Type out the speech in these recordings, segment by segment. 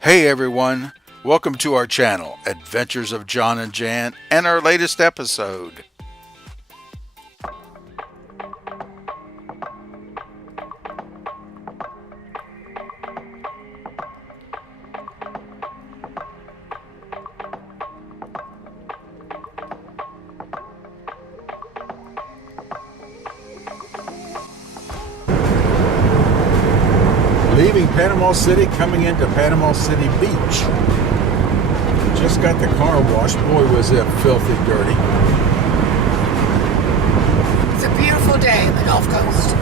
Hey everyone, welcome to our channel, Adventures of John and Jan, and our latest episode. Leaving Panama City, coming into Panama City Beach. Just got the car washed. Boy, was it filthy dirty. It's a beautiful day in the Gulf Coast.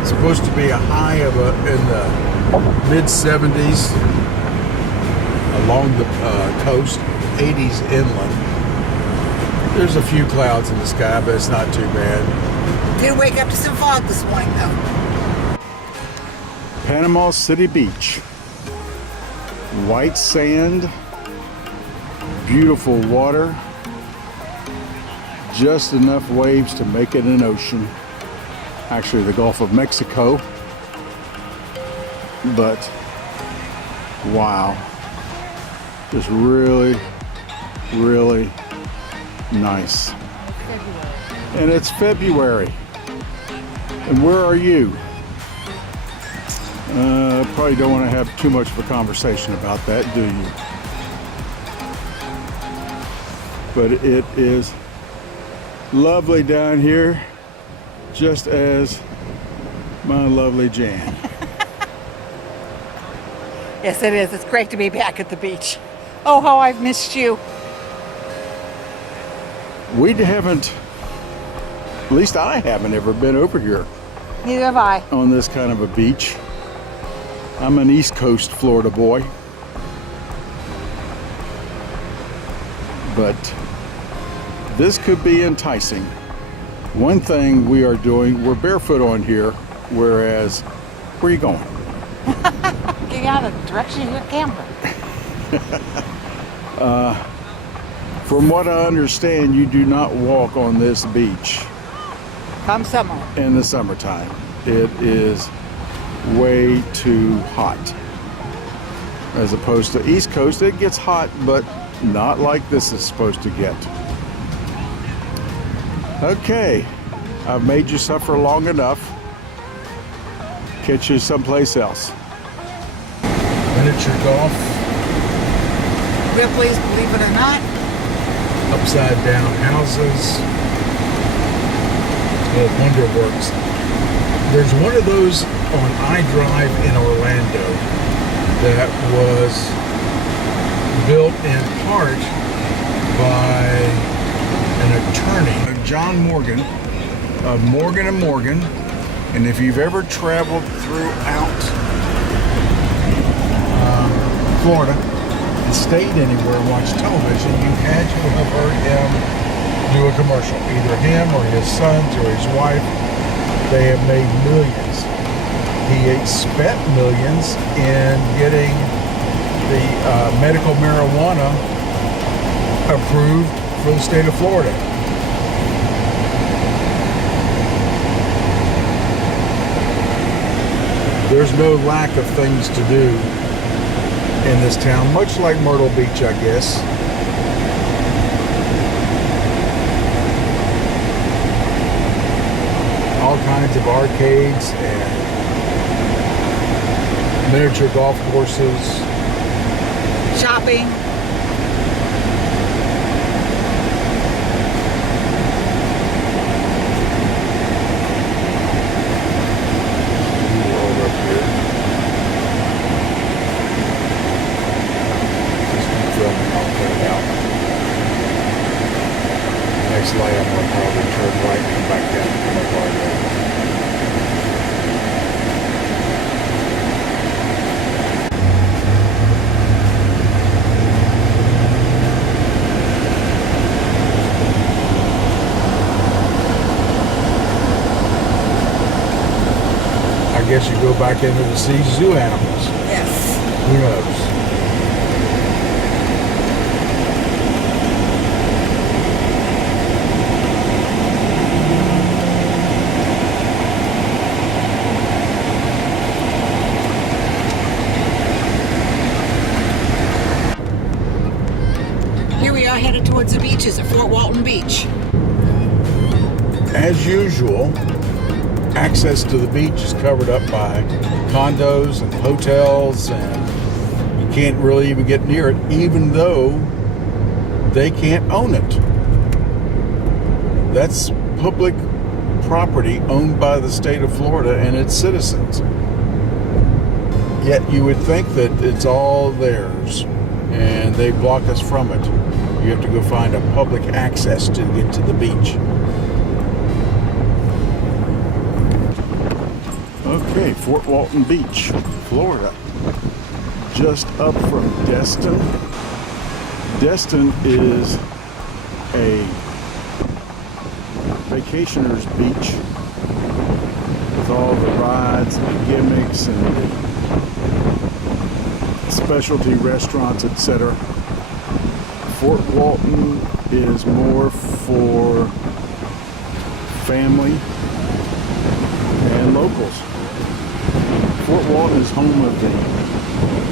It's supposed to be a high of in the mid 70s along the coast, 80s inland. There's a few clouds in the sky, but it's not too bad. Did wake up to some fog this morning, though. Panama City Beach. White sand, beautiful water, just enough waves to make it an ocean. Actually, the Gulf of Mexico. But, wow. Just really, really nice. And it's February. And where are you? Probably don't want to have too much of a conversation about that, do you? But it is lovely down here, just as my lovely Jan. Yes, it is. It's great to be back at the beach. Oh, how I've missed you. We haven't, at least I haven't ever been over here Neither have I. on this kind of a beach. I'm an East Coast Florida boy. But this could be enticing. One thing we are doing, we're barefoot on here, whereas, where are you going? Getting out of the direction of your camera. From what I understand, you do not walk on this beach Come summer. in the summertime. It is way too hot. As opposed to East Coast, it gets hot, but not like this is supposed to get. Okay, I've made you suffer long enough. Catch you someplace else. Miniature golf, Ripley's, believe it or not. upside down houses, Wonderworks. There's one of those on iDrive in Orlando that was built in part by an attorney, John Morgan, of Morgan & Morgan. And if you've ever traveled throughout Florida and stayed anywhere and watched television, you had to have heard him do a commercial. Either him or his sons or his wife. They have made millions. He spent millions in getting the medical marijuana approved for the state of Florida. There's no lack of things to do in this town, much like Myrtle Beach, I guess. All kinds of arcades and miniature golf courses. Shopping. Over up here. Just keep filming, I'll put it out. Next light, I'm going to probably turn right and come back down to Boulevard Road. I guess you go back into the sea zoo animals. Yes. Who knows? headed towards the beaches at Fort Walton Beach. As usual, access to the beach is covered up by condos and hotels, and you can't really even get near it, even though they can't own it. That's public property owned by the state of Florida and its citizens. Yet you would think that it's all theirs, and they block us from it. You have to go find a public access to get to the beach. Okay, Fort Walton Beach, Florida. Just up from Destin. Destin is a vacationer's beach with all the rides and the gimmicks and the specialty restaurants, etc. Fort Walton is more for family and locals. Fort Walton is home of the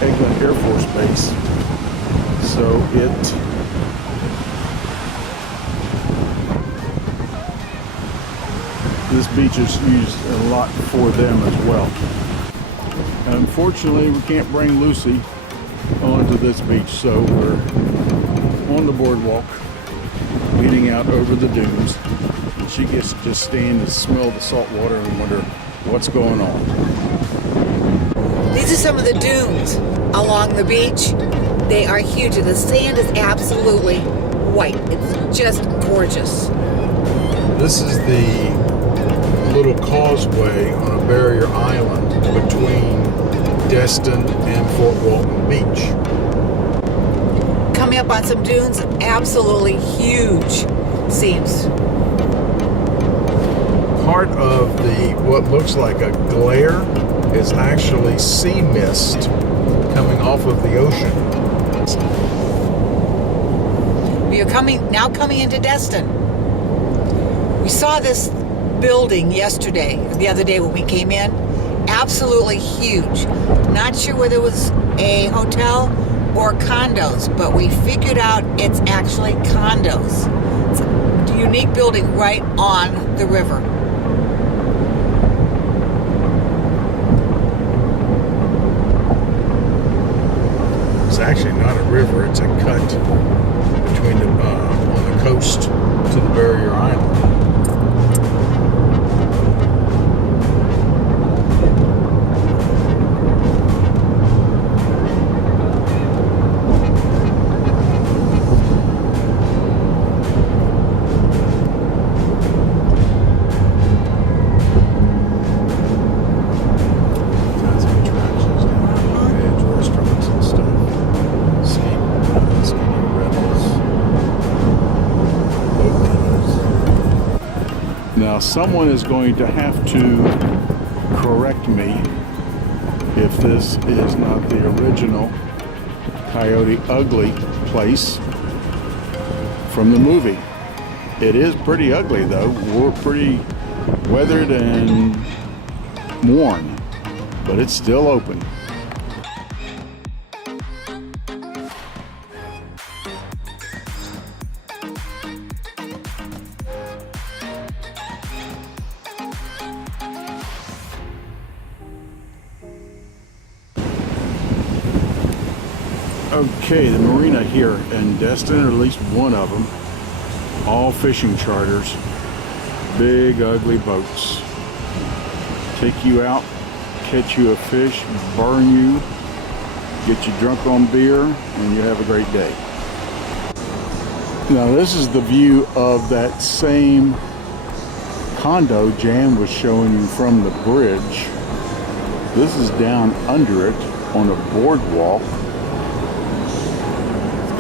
Eglin Air Force Base, so this beach is used a lot for them as well. Unfortunately, we can't bring Lucy onto this beach, so we're on the boardwalk, leading out over the dunes. And she gets to just stand and smell the salt water and wonder what's going on. These are some of the dunes along the beach. They are huge, and the sand is absolutely white. It's just gorgeous. This is the little causeway on a barrier island between Destin and Fort Walton Beach. Coming up on some dunes, absolutely huge seams. Part of the what looks like a glare is actually sea mist coming off of the ocean. We are coming into Destin. We saw this building the other day when we came in. Absolutely huge. Not sure whether it was a hotel or condos, but we figured out it's actually condos. It's a unique building right on the river. It's actually not a river, it's a cut between on the coast to the barrier island. Now, someone is going to have to correct me if this is not the original Coyote Ugly place from the movie. It is pretty ugly, though. We're pretty weathered and worn, but it's still open. Okay, the marina here in Destin, or at least one of them, all fishing charters, big ugly boats. Take you out, catch you a fish, burn you, get you drunk on beer, and you have a great day. Now this is the view of that same condo Jan was showing you from the bridge. This is down under it on a boardwalk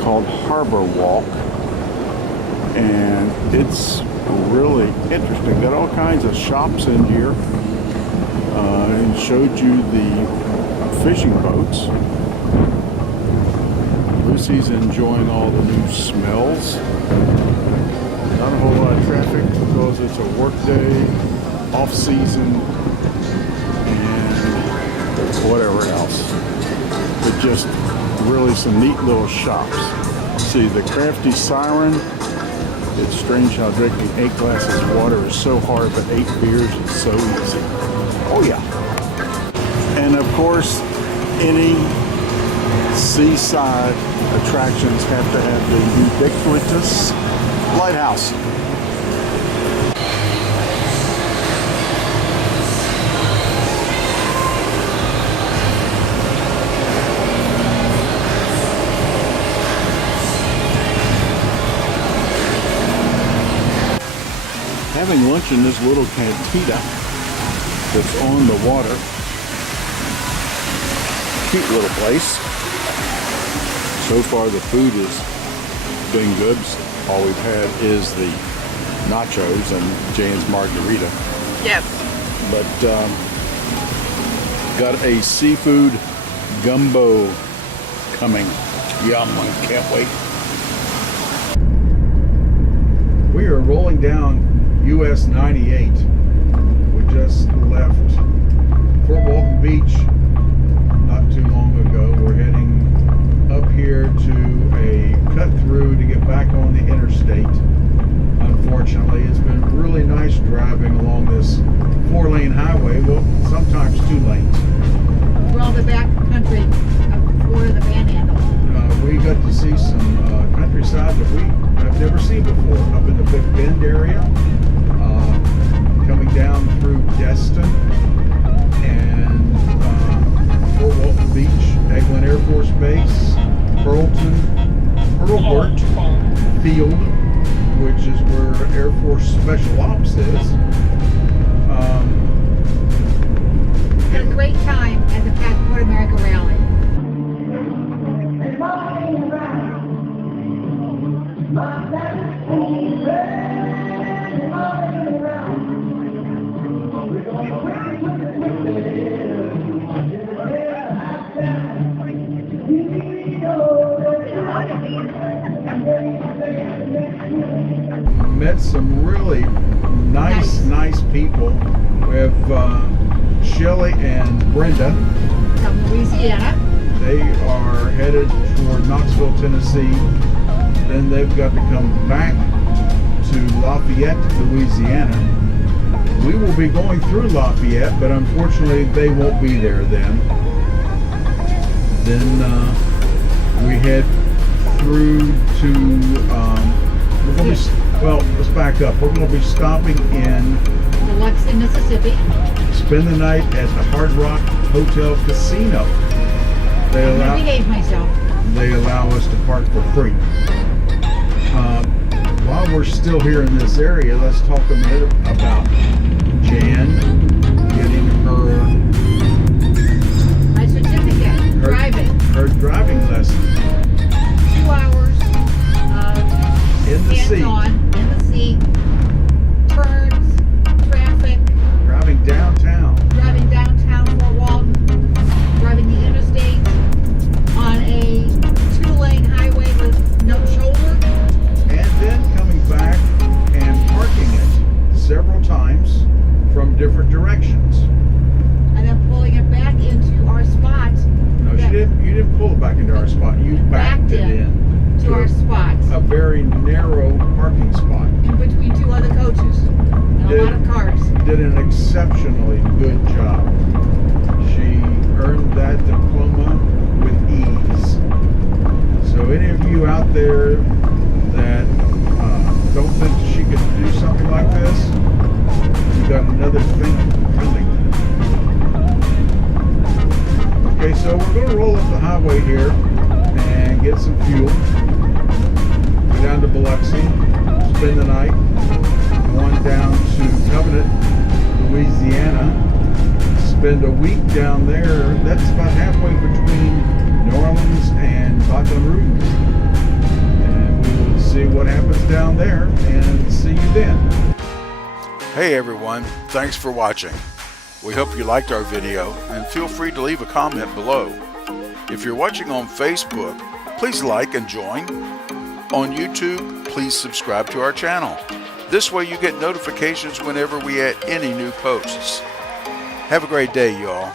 called Harbor Walk, and it's really interesting. Got all kinds of shops in here, and showed you the fishing boats. Lucy's enjoying all the new smells. Not a whole lot of traffic because it's a work day, off season, and whatever else. But just really some neat little shops. See, the Crafty Siren. It's strange how drinking 8 glasses of water is so hard, but 8 beers is so easy. Oh yeah. And of course, any seaside attractions have to have the ubiquitous lighthouse. Having lunch in this little cantina that's on the water. Cute little place. So far the food has been good. All we've had is the nachos and Jan's margarita. Yes. But got a seafood gumbo coming. Yum, I can't wait. We are rolling down US 98. We just left Fort Walton Beach not too long ago. We're heading up here to a cut through to get back on the interstate. Unfortunately, it's been really nice driving along this 4-lane highway. Well, sometimes 2 lanes. Well, the back country of Florida, the Panhandle. We got to see some countryside that we have never seen before up in the Big Bend area. Coming down through Destin and Fort Walton Beach, Eglin Air Force Base, Pearlbert Field, which is where Air Force Special Ops is. Had a great time at the Passport America rally. Met some really nice people. We have Shelly and Brenda. From Louisiana. They are headed toward Knoxville, Tennessee. Then they've got to come back to Lafayette, Louisiana. We will be going through Lafayette, but unfortunately they won't be there then. Then we head through to, let's back up. We're going to be stopping in Biloxi, Mississippi. spend the night at the Hard Rock Hotel Casino. I'm going to behave myself. They allow us to park for free. While we're still here in this area, let's talk a minute about Jan getting My certificate, driving. her driving lesson 2 hours in the seat, hands-on, in the seat, turns, traffic, driving downtown. driving downtown Fort Walton, driving the interstate on a 2-lane highway with no shoulder. And then coming back and parking it several times from different directions. And then pulling it back into our spot. No, Yeah. you didn't pull it back into our spot. You backed it in to our spot. a very narrow parking spot. In between 2 other coaches. And a lot of cars. Did an exceptionally good job. She earned that diploma with ease. So any of you out there that don't think she could do something like this, you got another thing coming. Okay, so we're going to roll up the highway here and get some fuel. Go down to Biloxi, spend the night, on down to Covenant, Louisiana, spend a week down there. That's about halfway between New Orleans and Baton Rouge. And we will see what happens down there and see you then. Hey everyone, thanks for watching. We hope you liked our video and feel free to leave a comment below. If you're watching on Facebook, please like and join. On YouTube, please subscribe to our channel. This way you get notifications whenever we add any new posts. Have a great day, y'all.